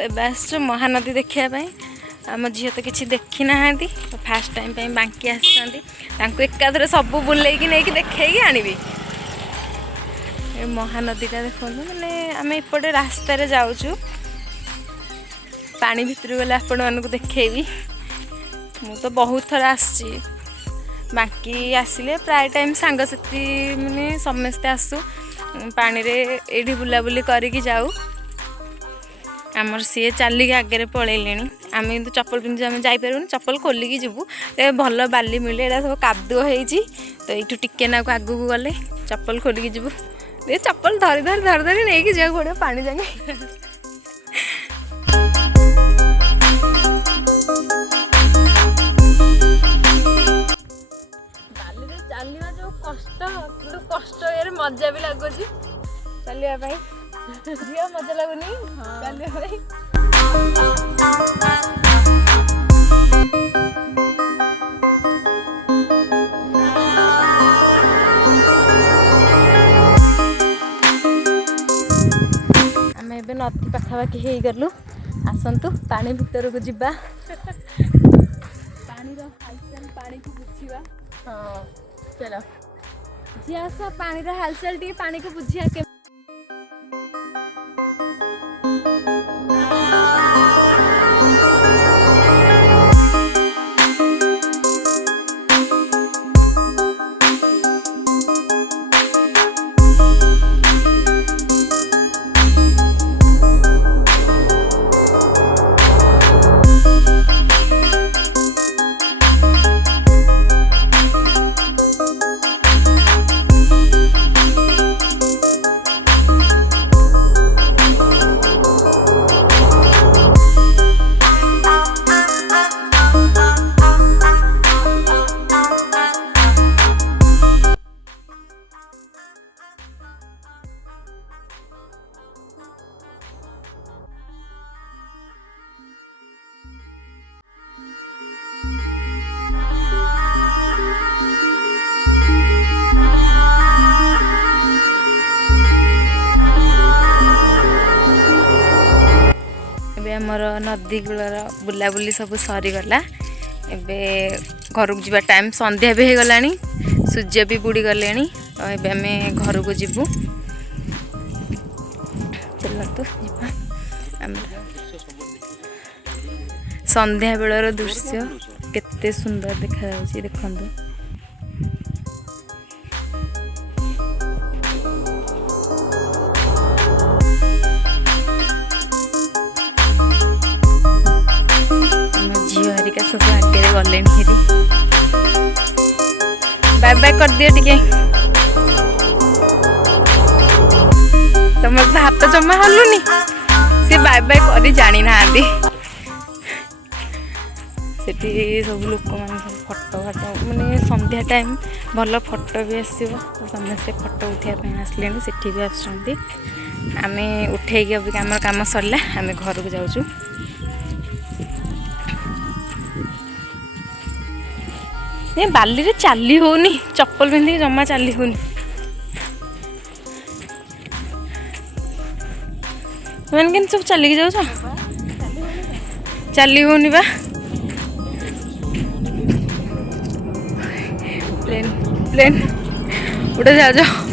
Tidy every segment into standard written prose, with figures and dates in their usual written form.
एबे आसु महानदी देखापी आम झील तो किसी देखी ना फास्ट टाइम बांकी आसती एकाधर सब बुले देखे आनबी महानदीटा देखो मैंने आम एपटे रास्त जाऊँ पानी भितर गले आपण मानक देखेबी मु तो बहुत थर आसी बाकी आसिले प्राय टाइम सांगसाथी मैंने समस्ते आसू पानी रे एठी बुलाबुली करके जाऊ आमर सी चलिक आगे पलैले आम तो चप्पल पिंधि आम जापर चप्पल खोलिकी जीवु भल बाली मिले यहाँ सब कादुଅ होती तो यू टिके ना आगू गले चप्पल खोलिकी जीवु चप्पल धरी धरी धरी धरी नहीं जाऊ पड़ो पानी जाए चलवा जो कष्ट कष्ट ये मजा भी लगुच चलने झील मजा लगुनि चलने आम ए नदी पाखापाखि हो गलु आसतु पानी भितर को जीवा पानी हालचाल पानी को बुझा हाँ चलो झी आस पानी हालचाल टे पानी को बुझिया के आमर नदी कूलर बुलाबुली सब सरीगला एबे घर को जीवा टाइम संध्या भी हो गला सूर्य भी बुड़ी गले तो ये आम घर को जीवु चलतु संध्या बेलर दृश्य केते सुंदर देखा देखु सब आगे गले बाय बाय कर दिए टिके तुम हाथ जमा हलुनी सी बाय बाय कर जानी ना सब लोक मान फटो फाटो माने संध्या टाइम भल फटो भी आसो समस्ते फटो उठाई आसले सेठी भी आसुँच आम उठे आम कम सरला आम घर को जाऊँ ये बाली रे चली होनी चप्पल पिंधि जमा चली होनी मैंने केन सब चलिक जाऊ चली होनी बा प्लेन प्लेन उड़े जाओ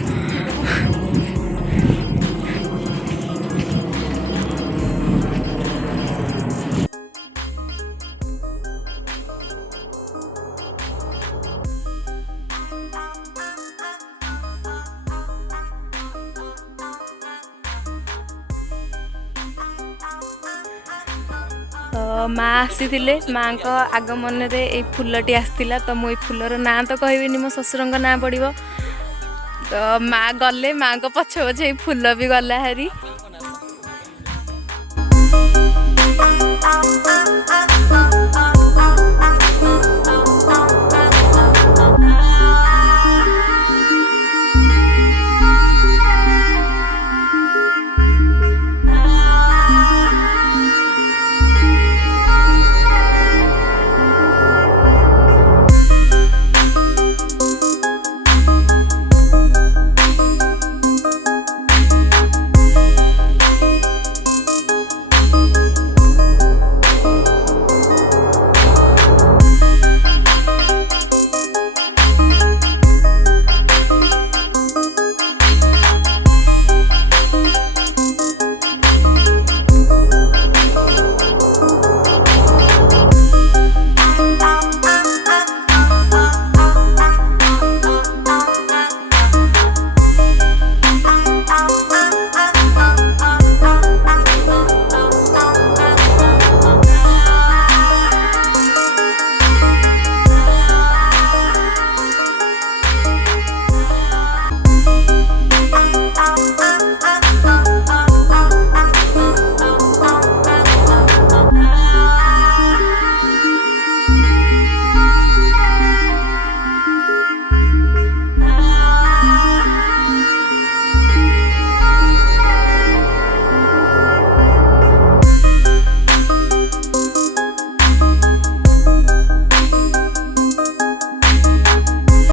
माँ आसी माँ को आगमन रे ए फूलटी आसला तो मुझे फूलर ना तो कहबी मो ससुर ना पड़ो तो माँ गले माँ को पछ पछे फूल भी गला हारी